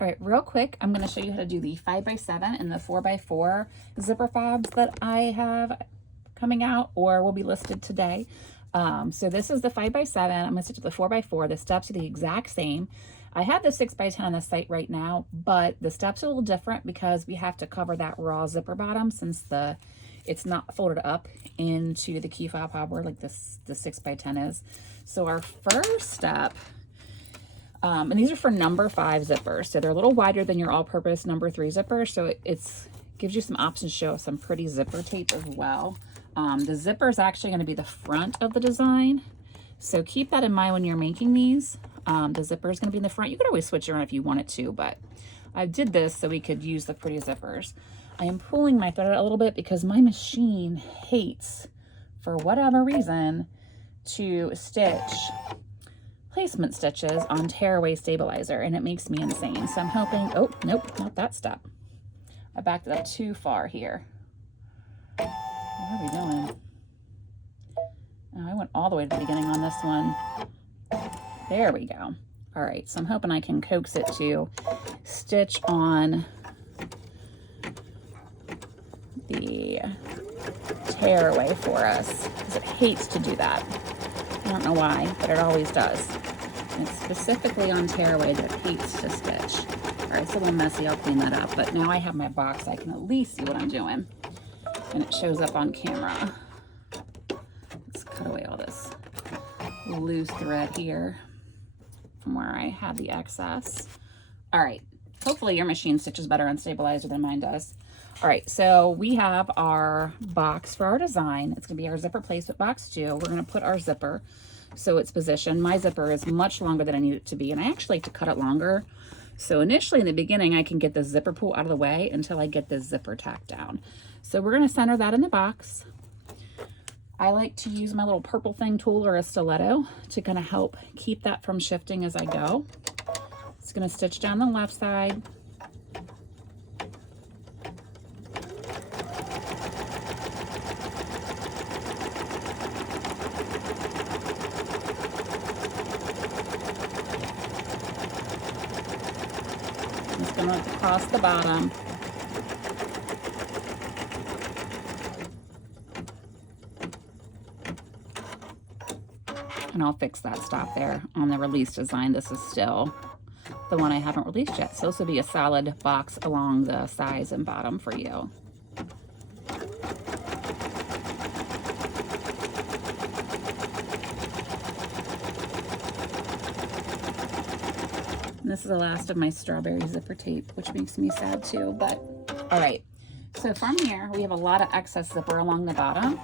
All right, real quick, I'm going to show you how to do the 5x7 and the 4x4 zipper fobs that I have coming out or will be listed today. So this is the 5x7. I'm going to stitch the 4x4. The steps are the exact same. I have the 6x10 on the site right now, but the steps are a little different because we have to cover that raw zipper bottom since it's not folded up into the key fob hopper like the 6x10 is. So our first step, and these are for number 5 zippers, so they're a little wider than your all-purpose number 3 zipper, so it gives you some options to show some pretty zipper tape as well. The zipper is actually going to be the front of the design, so keep that in mind when you're making these. The zipper is going to be in the front. You could always switch around if you wanted to, but I did this so we could use the pretty zippers. I am pulling my thread out a little bit because my machine hates, for whatever reason, to stitch placement stitches on tearaway stabilizer, and it makes me insane. So I'm hoping, oh, nope, not that step. I backed it up too far here. What are we doing? Oh, I went all the way to the beginning on this one. There we go. All right, so I'm hoping I can coax it to stitch on the tearaway for us, because it hates to do that. I don't know why, but it always does. And it's specifically on tearaway that it hates to stitch. All right, it's a little messy. I'll clean that up. But now I have my box. I can at least see what I'm doing. And it shows up on camera. Let's cut away all this loose thread here from where I had the excess. All right. Hopefully your machine stitches better on stabilizer than mine does. All right, so we have our box for our design. It's going to be our zipper placement box too. We're going to put our zipper so it's positioned. My zipper is much longer than I need it to be, and I actually like to cut it longer. So initially in the beginning, I can get the zipper pull out of the way until I get the zipper tacked down. So we're going to center that in the box. I like to use my little purple thing tool or a stiletto to kind of help keep that from shifting as I go. It's going to stitch down the left side. Just going to across the bottom. And I'll fix that stop there on the release design. This is still the one I haven't released yet. So this will be a solid box along the sides and bottom for you. And this is the last of my strawberry zipper tape, which makes me sad too, but all right. So from here, we have a lot of excess zipper along the bottom.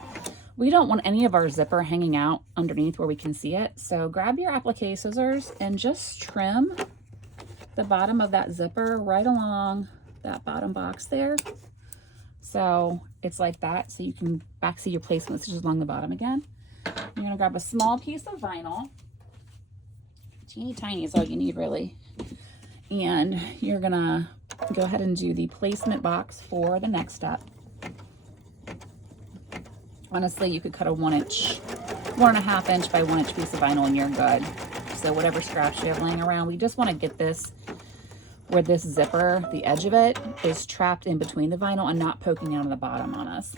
We don't want any of our zipper hanging out underneath where we can see it. So grab your applique scissors and just trim the bottom of that zipper right along that bottom box there. So it's like that. So you can back see your placement stitches along the bottom again. You're gonna grab a small piece of vinyl. Teeny tiny is all you need really. And you're gonna go ahead and do the placement box for the next step. Honestly, you could cut a 1.5 inch by 1 inch piece of vinyl and you're good. So whatever scraps you have laying around, we just want to get this where this zipper, the edge of it, is trapped in between the vinyl and not poking out of the bottom on us.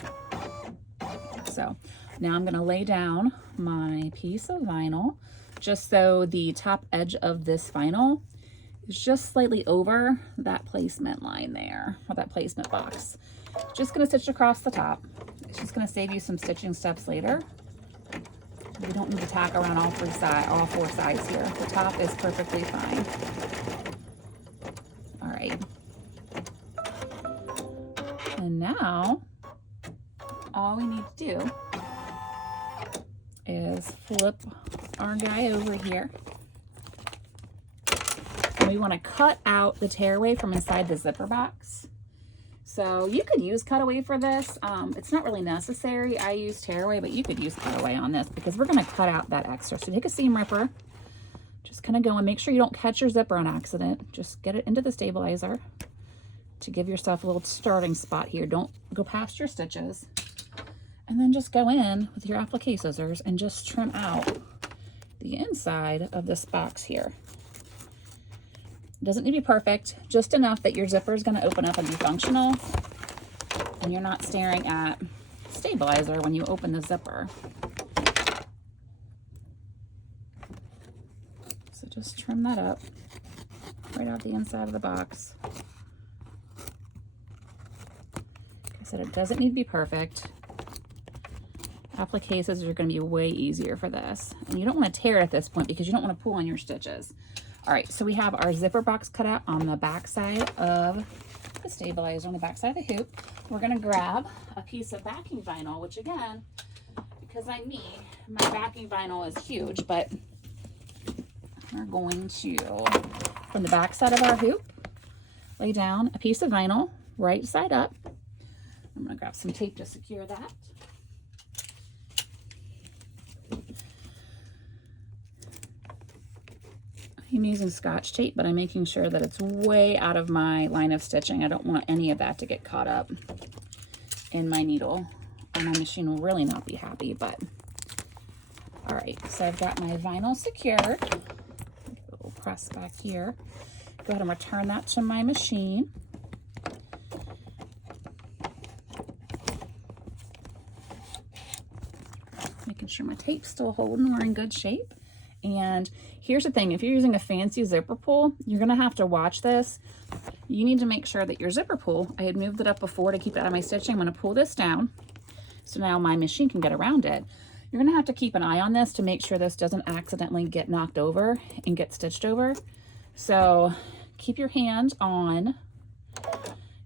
So now I'm going to lay down my piece of vinyl just so the top edge of this vinyl is just slightly over that placement line there, or that placement box. Just going to stitch across the top. It's just going to save you some stitching steps later. You don't need to tack around all four sides here. The top is perfectly fine. All right. And now, all we need to do is flip our guy over here. And we want to cut out the tearaway from inside the zipper box. So you could use cutaway for this. It's not really necessary. I use tearaway, but you could use cutaway on this because we're going to cut out that extra. So take a seam ripper, just kind of go and make sure you don't catch your zipper on accident. Just get it into the stabilizer to give yourself a little starting spot here. Don't go past your stitches. And then just go in with your applique scissors and just trim out the inside of this box here. It doesn't need to be perfect, just enough that your zipper is going to open up and be functional, and you're not staring at stabilizer when you open the zipper. So just trim that up right out the inside of the box. Like I said, it doesn't need to be perfect. Applications are going to be way easier for this. And you don't want to tear it at this point because you don't want to pull on your stitches. All right, so we have our zipper box cut out on the back side of the stabilizer, on the back side of the hoop. We're going to grab a piece of backing vinyl, which again, because I'm me, my backing vinyl is huge, but we're going to, from the back side of our hoop, lay down a piece of vinyl right side up. I'm going to grab some tape to secure that. I'm using Scotch tape, but I'm making sure that it's way out of my line of stitching. I don't want any of that to get caught up in my needle, or my machine will really not be happy. But all right, so I've got my vinyl secured. A little press back here. Go ahead and return that to my machine. Making sure my tape's still holding, we're in good shape. And here's the thing, if you're using a fancy zipper pull, you're gonna have to watch this. You need to make sure that your zipper pull, I had moved it up before to keep it out of my stitching. I'm gonna pull this down so now my machine can get around it. You're gonna have to keep an eye on this to make sure this doesn't accidentally get knocked over and get stitched over. So keep your hand on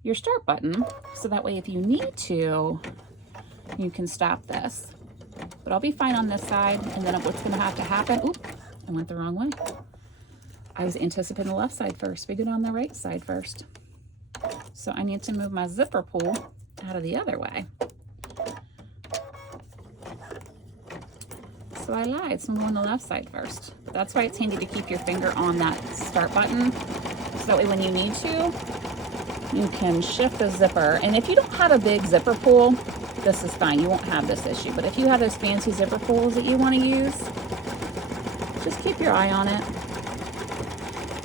your start button so that way if you need to, you can stop this. But I'll be fine on this side, and then what's going to have to happen, oop, I went the wrong way. I was anticipating the left side first. We did on the right side first. So I need to move my zipper pull out of the other way. So I lied, so I'm going the left side first. That's why it's handy to keep your finger on that start button, so that way when you need to, you can shift the zipper. And if you don't have a big zipper pull, this is fine, you won't have this issue. But if you have those fancy zipper pulls that you want to use, just keep your eye on it.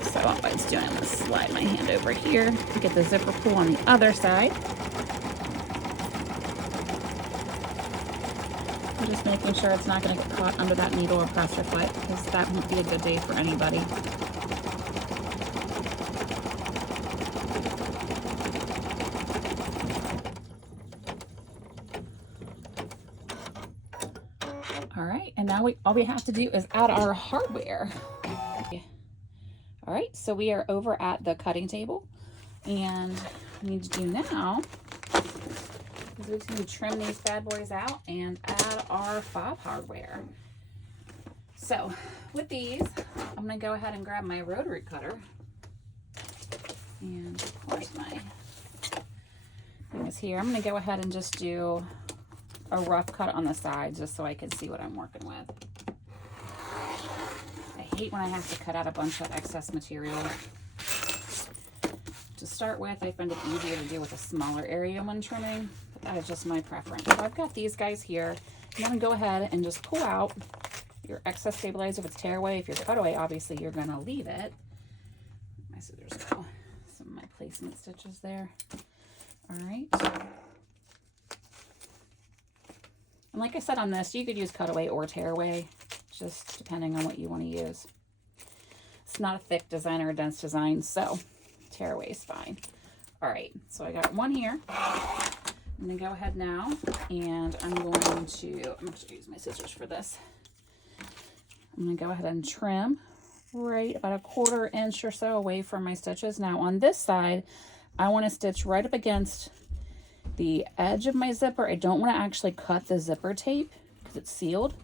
So what I was doing, I'm going to slide my hand over here to get the zipper pull on the other side. I'm just making sure it's not going to get caught under that needle or press your foot, because that won't be a good day for anybody. All right, and now all we have to do is add our hardware. All right, so we are over at the cutting table, and what we need to do now is we need to trim these bad boys out and add our fob hardware. So with these, I'm gonna go ahead and grab my rotary cutter, and of course my thing is here. I'm gonna go ahead and just do a rough cut on the side just so I can see what I'm working with. I hate when I have to cut out a bunch of excess material. To start with, I find it easier to do with a smaller area when trimming, but that is just my preference. So I've got these guys here. I'm gonna go ahead and just pull out your excess stabilizer if it's tearaway. If you're cutaway, obviously you're gonna leave it. My scissors go. Some of my placement stitches there. All right. And like I said on this, you could use cutaway or tearaway, just depending on what you want to use. It's not a thick design or a dense design, so tearaway is fine. All right, so I got one here. I'm going to go ahead now, and I'm going to use my scissors for this. I'm going to go ahead and trim right about a 1/4 inch or so away from my stitches. Now on this side, I want to stitch right up against the edge of my zipper. I don't want to actually cut the zipper tape because it's sealed.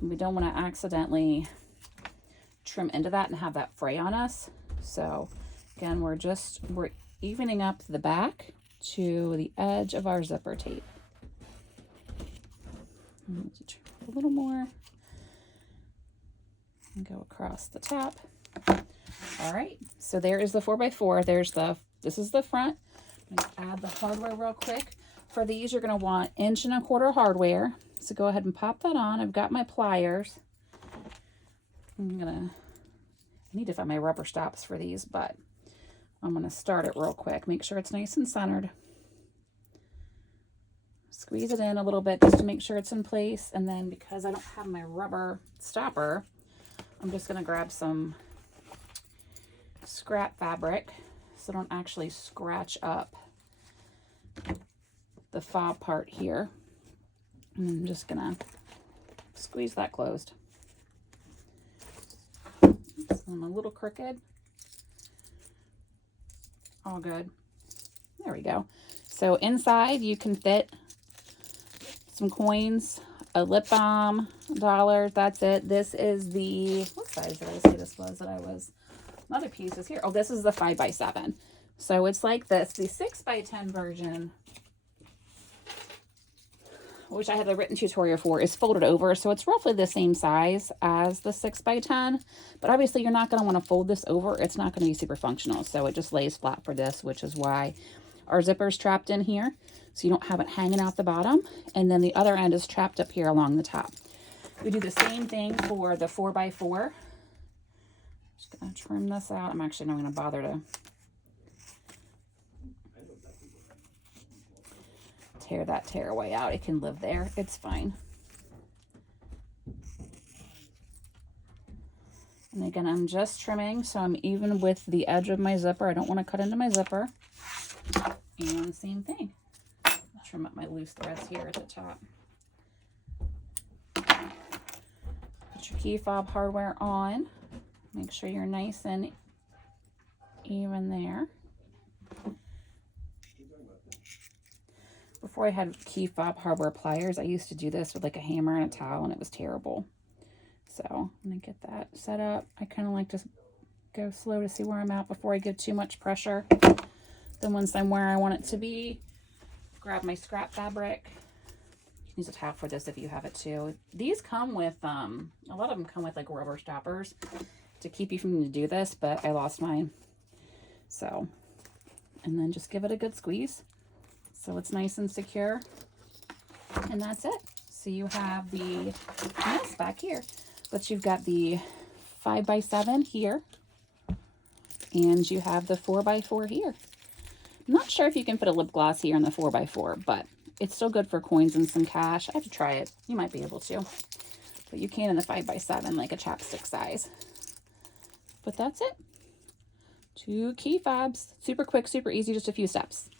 And we don't want to accidentally trim into that and have that fray on us. So again, we're evening up the back to the edge of our zipper tape. A little more and go across the top. All right, so there is the 4x4. This is the front. I'm going to add the hardware real quick. For these, you're going to want 1 1/4 hardware. So go ahead and pop that on. I've got my pliers. need to find my rubber stops for these, but I'm going to start it real quick. Make sure it's nice and centered. Squeeze it in a little bit just to make sure it's in place. And then because I don't have my rubber stopper, I'm just going to grab some scrap fabric so I don't actually scratch up the fob part here. And I'm just going to squeeze that closed. So I'm a little crooked. All good. There we go. So inside you can fit some coins, a lip balm, $1. That's it. This is the, what size did I say this was that I was? Another piece is here. Oh, this is the 5x7. So it's like this. The 6x10 version, which I had a written tutorial for, is folded over. So it's roughly the same size as the 6x10. But obviously you're not going to want to fold this over. It's not going to be super functional. So it just lays flat for this, which is why our zipper's trapped in here. So you don't have it hanging out the bottom. And then the other end is trapped up here along the top. We do the same thing for the 4x4. Just going to trim this out. I'm actually not going to bother to tear that tearaway out. It can live there. It's fine. And again, I'm just trimming, so I'm even with the edge of my zipper. I don't want to cut into my zipper. And same thing. I'll trim up my loose threads here at the top. Put your key fob hardware on. Make sure you're nice and even there. Before I had key fob hardware pliers, I used to do this with like a hammer and a towel, and it was terrible. So I'm gonna get that set up. I kind of like to go slow to see where I'm at before I give too much pressure. Then once I'm where I want it to be, grab my scrap fabric. You can use a towel for this if you have it too. These come with, a lot of them come with like rubber stoppers to keep you from needing to do this, but I lost mine. So, and then just give it a good squeeze so it's nice and secure. And that's it. So you have the nails back here, but you've got the 5x7 here, and you have the 4x4 here. I'm not sure if you can fit a lip gloss here on the 4x4, but it's still good for coins and some cash. I have to try it. You might be able to, but you can in the 5x7, like a chapstick size. But that's it. 2 key fobs. Super quick, super easy, just a few steps.